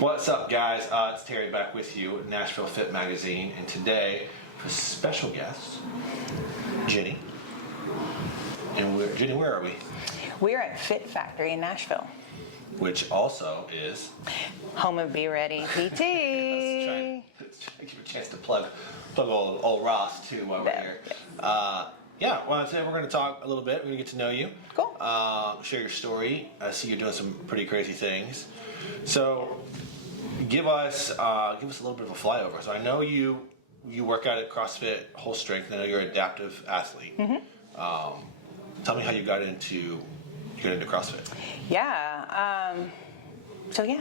What's up, guys? It's Terry back with you at Nashville Fit Magazine, and today, for special guest, Genny. And Genny, where are we? We're at Fit Factory in Nashville, which also is home of Be Ready PT. Let's try to give a chance to plug old Ross too while we're here. Well, today we're going to talk a little bit. We're going to get to know you. Cool. Share your story. I see you're doing some pretty crazy things. So, give us a little bit of a flyover. So I know you work out at CrossFit Whole Strength. I know you're an adaptive athlete. Mm-hmm. Tell me how you got into CrossFit.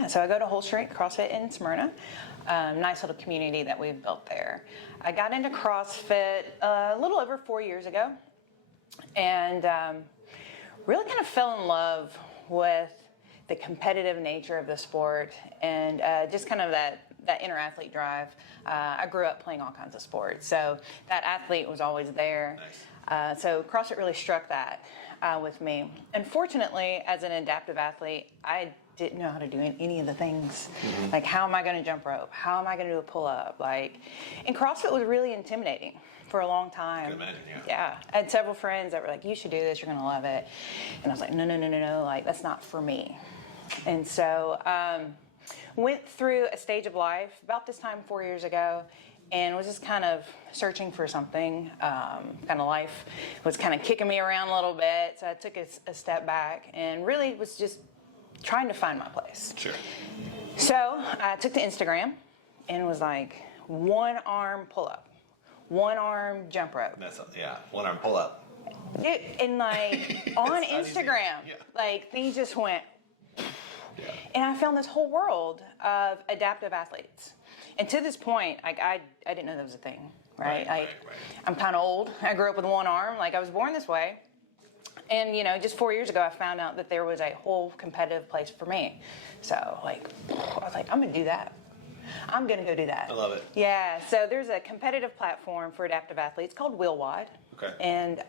So I go to Whole Strength CrossFit in Smyrna. Nice little community that we've built there. I got into CrossFit a little over 4 years ago, and really kind of fell in love with the competitive nature of the sport and just kind of that inner athlete drive. I grew up playing all kinds of sports, so that athlete was always there. Nice. So CrossFit really struck that with me. Unfortunately, as an adaptive athlete, I didn't know how to do any of the things. Mm-hmm. Like, how am I going to jump rope? How am I going to do a pull-up? And CrossFit was really intimidating for a long time. I can imagine, yeah. Yeah. I had several friends that were like, you should do this, you're going to love it. And I was like, no, like, that's not for me. And so went through a stage of life about this time 4 years ago, and was just kind of searching for something. Kind of life was kind of kicking me around a little bit, so I took a step back and really was just trying to find my place. Sure. So I took to Instagram and was like, one arm pull up, one arm jump rope. One arm pull up. And like on Instagram, things just went. Yeah. And I found this whole world of adaptive athletes. And to this point, I didn't know that was a thing, right? Right. I'm kind of old. I grew up with one arm. I was born this way. And, just 4 years ago, I found out that there was a whole competitive place for me. So, I was like, I'm going to do that. I'm going to go do that. I love it. Yeah. So there's a competitive platform for adaptive athletes called WheelWod. Okay. And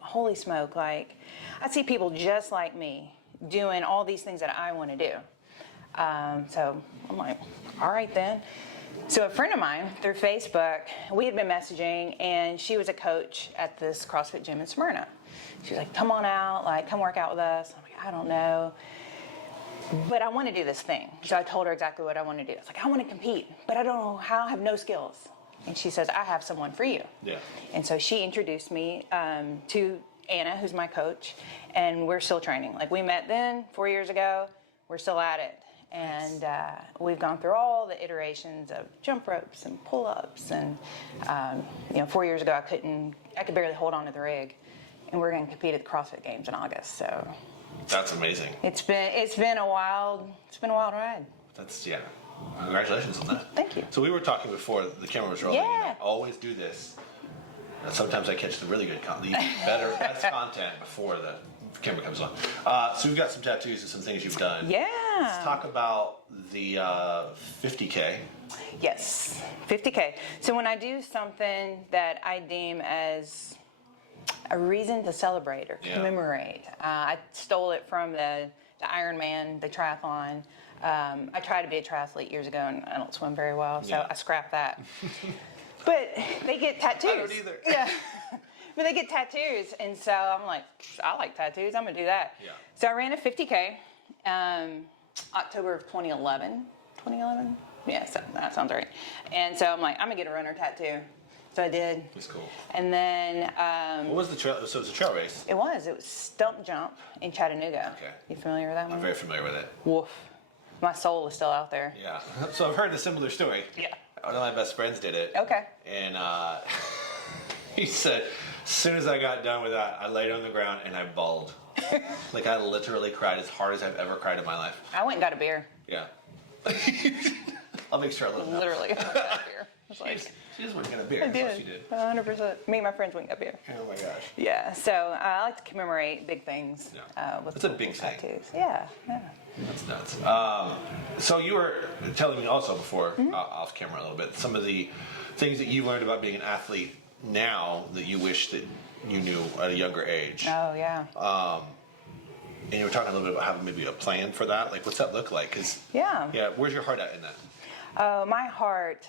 holy smoke, I see people just like me doing all these things that I want to do. So I'm like, all right then. So a friend of mine through Facebook, we had been messaging, and she was a coach at this CrossFit gym in Smyrna. She was like, come on out, come work out with us. I'm like, I don't know, but I want to do this thing. So I told her exactly what I want to do. I was like, I want to compete, but I don't know how, I have no skills. And she says, I have someone for you. Yeah. And so she introduced me to Anna, who's my coach, and we're still training. We met then 4 years ago, we're still at it. And we've gone through all the iterations of jump ropes and pull-ups. And 4 years ago, I could barely hold on to the rig. And we're going to compete at the CrossFit Games in August. So that's amazing. It's been a wild ride. Congratulations on that. Thank you. So we were talking before the camera was rolling. Yeah. I always do this. And sometimes I catch the really good content, the best content before the camera comes on. So we've got some tattoos and some things you've done. Yeah. Let's talk about the 50K. Yes, 50K. So when I do something that I deem as a reason to celebrate or commemorate, I stole it from the Ironman, the triathlon. I tried to be a triathlete years ago, and I don't swim very well, so I scrapped that. But they get tattoos. I don't either. Yeah. But they get tattoos, and so I'm like, I like tattoos, I'm going to do that. Yeah. So I ran a 50K, October of 2011. 2011? Yeah, so that sounds right. And so I'm like, I'm going to get a runner tattoo. So I did. That's cool. And then... what was the trail? So it was a trail race? It was Stump Jump in Chattanooga. Okay. You familiar with that one? I'm very familiar with it. Woof. My soul is still out there. Yeah. So I've heard a similar story. Yeah. One of my best friends did it. Okay. And he said, as soon as I got done with that, I laid on the ground and I bawled. I literally cried as hard as I've ever cried in my life. I went and got a beer. Yeah. I'll make sure I let him know. Literally. I got a beer. She just went and got a beer. I did. That's what she did. 100%. Me and my friends went and got beer. Oh my gosh. Yeah. So I like to commemorate big things. With It's a big thing. tattoos. Yeah. That's nuts. So you were telling me also before, off camera a little bit, some of the things that you learned about being an athlete now that you wish that you knew at a younger age. Oh, yeah. and you were talking a little bit about having maybe a plan for that. Like, what's that look like? Yeah, where's your heart at in that? My heart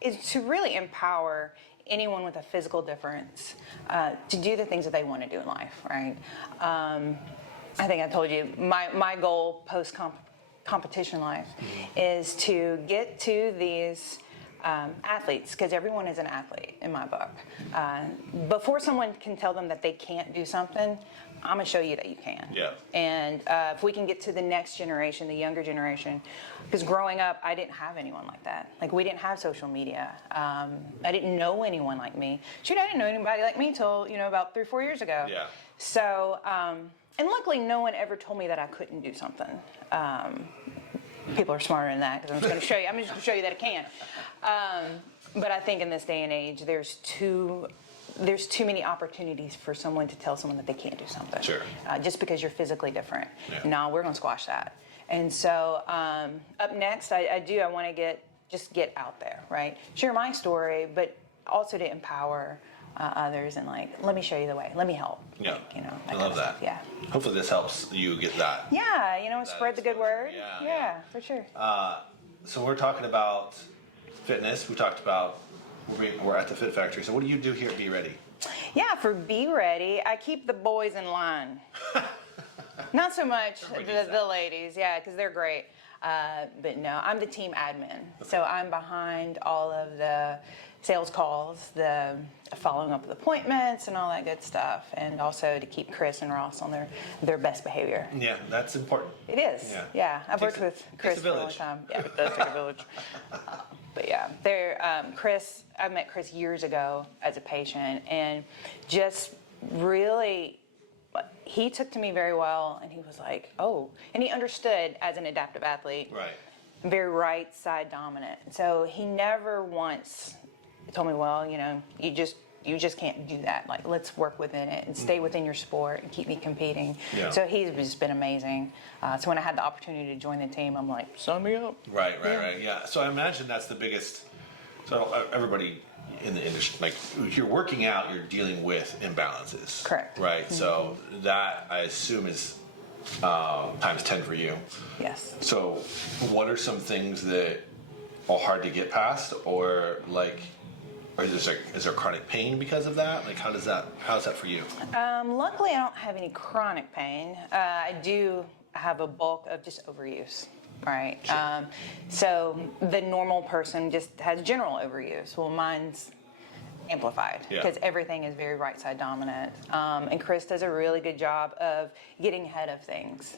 is to really empower anyone with a physical difference to do the things that they want to do in life, right? I think I told you, my goal post-competition life is to get to these athletes, because everyone is an athlete in my book. Before someone can tell them that they can't do something, I'm going to show you that you can. Yeah. And if we can get to the next generation, the younger generation, because growing up, I didn't have anyone like that. Like, we didn't have social media. I didn't know anyone like me. Shoot, I didn't know anybody like me till, about 3 or 4 years ago. Yeah. So, and luckily, no one ever told me that I couldn't do something. People are smarter than that, because I'm just going to show you. I'm just going to show you that I can. But I think in this day and age, there's too many opportunities for someone to tell someone that they can't do something. Sure. Just because you're physically different. Yeah. No, we're going to squash that. And so up next, I want to get out there, right? Share my story, but also to empower others and let me show you the way. Let me help. Yeah. I love that. Yeah. Hopefully this helps you get that. Yeah, spread the good word. Yeah, for sure. So we're talking about fitness. We talked about we're at the Fit Factory. So what do you do here at Be Ready? Yeah, for Be Ready, I keep the boys in line. Not so much the ladies, because they're great. But no, I'm the team admin. Okay. So I'm behind all of the sales calls, the following up with appointments and all that good stuff, and also to keep Chris and Ross on their best behavior. Yeah, that's important. It is. Yeah. I've worked with Chris for a long time. Yeah, it does take a village. But yeah, Chris, I met Chris years ago as a patient, and just really, he took to me very well, and he was like, oh, and he understood as an adaptive athlete. Right. Very right side dominant. So he never once told me, well, you just can't do that. Like, let's work within it and stay within your sport and keep me competing. Yeah. So he's just been amazing. So when I had the opportunity to join the team, I'm like, sign me up. Right. Yeah. So I imagine that's the biggest. So everybody in the industry, like, if you're working out, you're dealing with imbalances. Correct. Right. Mm-hmm. So that, I assume, is times 10 for you. Yes. So what are some things that are hard to get past, or is there chronic pain because of that? Like, how's that for you? Luckily, I don't have any chronic pain. I do have a bulk of just overuse, right? Sure. So the normal person just has general overuse. Well, mine's amplified because everything is very right side dominant. And Chris does a really good job of getting ahead of things.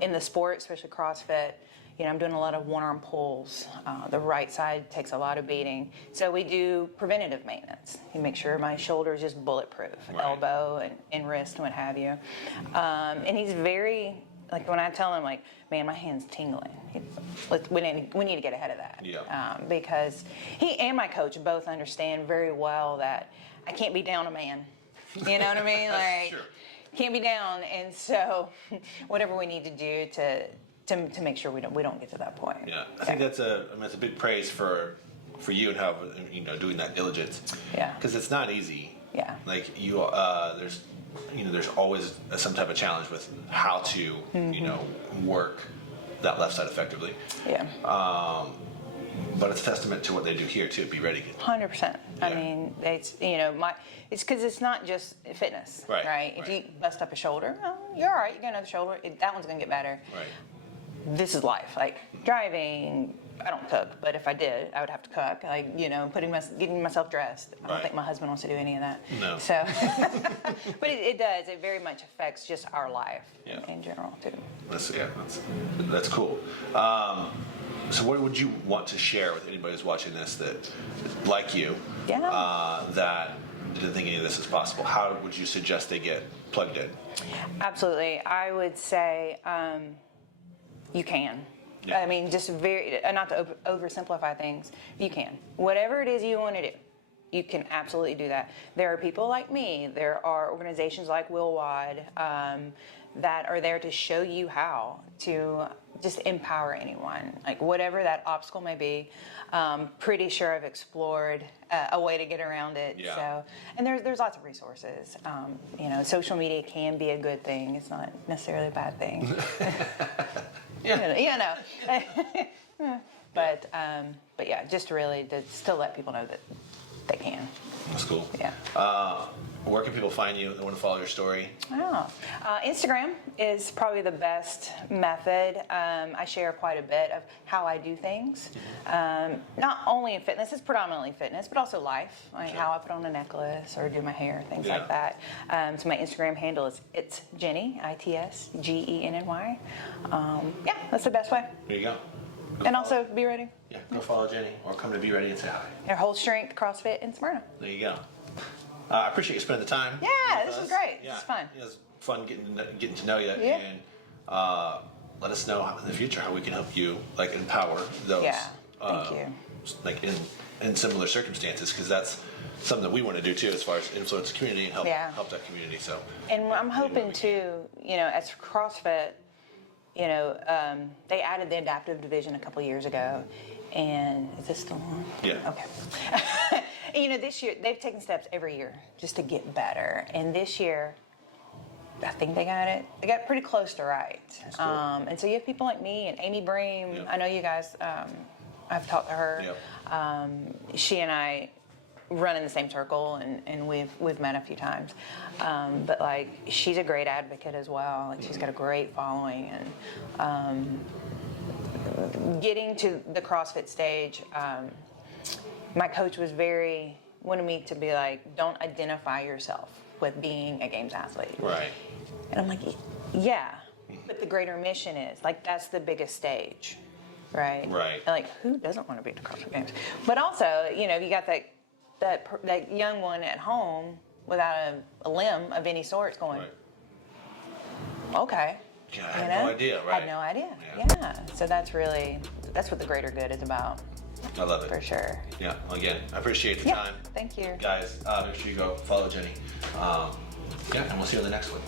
In the sport, especially CrossFit, I'm doing a lot of one-arm pulls. The right side takes a lot of beating. So we do preventative maintenance. You make sure my shoulder is just bulletproof, elbow and wrist and what have you. And he's very, when I tell him, man, my hand's tingling. We need to get ahead of that. Yeah. Because he and my coach both understand very well that I can't be down a man. You know what I mean? Sure. Can't be down. And so whatever we need to do to make sure we don't get to that point. Yeah, I think that's a big praise for you and how doing that diligence. Yeah. Because it's not easy. Yeah. Like there's always some type of challenge with how to work that left side effectively. Yeah. But it's a testament to what they do here too. Be Ready. 100%. I mean, it's it's because it's not just fitness, right? If you bust up a shoulder, you're all right. You got another shoulder. That one's gonna get better. Right. This is life. Like driving, I don't cook, but if I did, I would have to cook. Getting myself dressed. I don't think my husband wants to do any of that. No. So, but it does. It very much affects just our life in general too. That's cool. So what would you want to share with anybody who's watching this that, like you, that didn't think any of this was possible? How would you suggest they get plugged in? Absolutely. I would say you can. Yeah. I mean, just not to oversimplify things, you can. Whatever it is you want to do, you can absolutely do that. There are people like me. There are organizations like WheelWod that are there to show you how to just empower anyone, like whatever that obstacle may be. Pretty sure I've explored a way to get around it. Yeah. So, and there's lots of resources. Social media can be a good thing. It's not necessarily a bad thing. Yeah. But yeah, just really to still let people know that they can. That's cool. Yeah. Where can people find you? They want to follow your story. Instagram is probably the best method. I share quite a bit of how I do things. Not only in fitness, it's predominantly fitness, but also life, like how I put on a necklace or do my hair, things like that. So my Instagram handle is it's Genny, ITSGENNY. That's the best way. There you go. And also Be Ready. Yeah, go follow Genny or come to Be Ready and say hi. Their Whole Strength CrossFit in Smyrna. There you go. I appreciate you spending the time. Yeah, this was great. Yeah, This was fun. It was fun getting to know you, Yeah. and let us know in the future how we can help you empower those. Yeah, thank you. In similar circumstances, because that's something that we want to do too, as far as influence the community and help that community. So. And I'm hoping too, as CrossFit, they added the adaptive division a couple years ago, and is this still on? Yeah. Okay. This year they've taken steps every year just to get better, and this year, I think they got it. They got pretty close to right. Cool. And so you have people like me and Amy Bream. Yep. I know you guys. I've talked to her. Yep. She and I run in the same circle, and we've met a few times. But she's a great advocate as well. She's got a great following, and getting to the CrossFit stage, my coach wanted me to be don't identify yourself with being a games athlete. Right. And I'm like, yeah, but the greater mission is that's the biggest stage, right? Right. And who doesn't want to be at the CrossFit Games? But also, you got that young one at home without a limb of any sort going, okay. Yeah, I had no idea, right? I had no idea. Yeah. So that's what the greater good is about. I love it. For sure. Yeah. Well, again, I appreciate your time. Thank you. Guys, make sure you go follow Genny. And we'll see you on the next one.